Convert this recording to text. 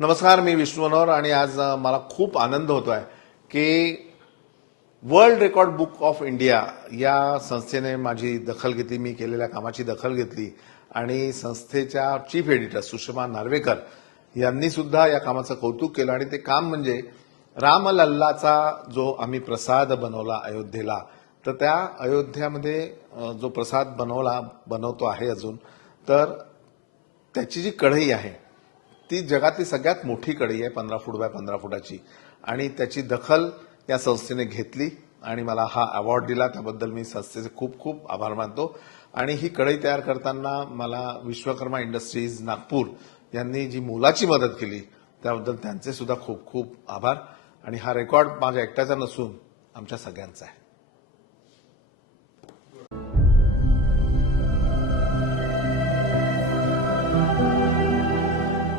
नमस्कार, मी विष्णू मनोहर आणि आज मला खूप आनंद होतोय की world record book of India या संस्थेने माझी दखल घेतली, मी केलेल्या कामाची दखल घेतली आणि संस्थेच्या चीफ एडिटर सुषमा नार्वेकर यांनी सुद्धा या कामाचं कौतुक केलं. आणि ते काम म्हणजे रामलल्लाचा जो आम्ही प्रसाद बनवला अयोध्येला, तर त्या अयोध्यामध्ये जो प्रसाद बनवतो आहे अजून, तर त्याची जी कढई आहे ती जगातली सगळ्यात मोठी कढई आहे, 15 फूट बाय 15 फुटाची. आणि त्याची दखल या संस्थेने घेतली आणि मला हा अवॉर्ड दिला. त्याबद्दल मी संस्थेचे खूप खूप आभार मानतो. आणि ही कढई तयार करताना मला विश्वकर्मा इंडस्ट्रीज नागपूर यांनी जी मोलाची मदत केली त्याबद्दल त्यांचे सुद्धा खूप खूप आभार. आणि हा रेकॉर्ड माझ्या एकट्याचा नसून आमच्या सगळ्यांचा आहे.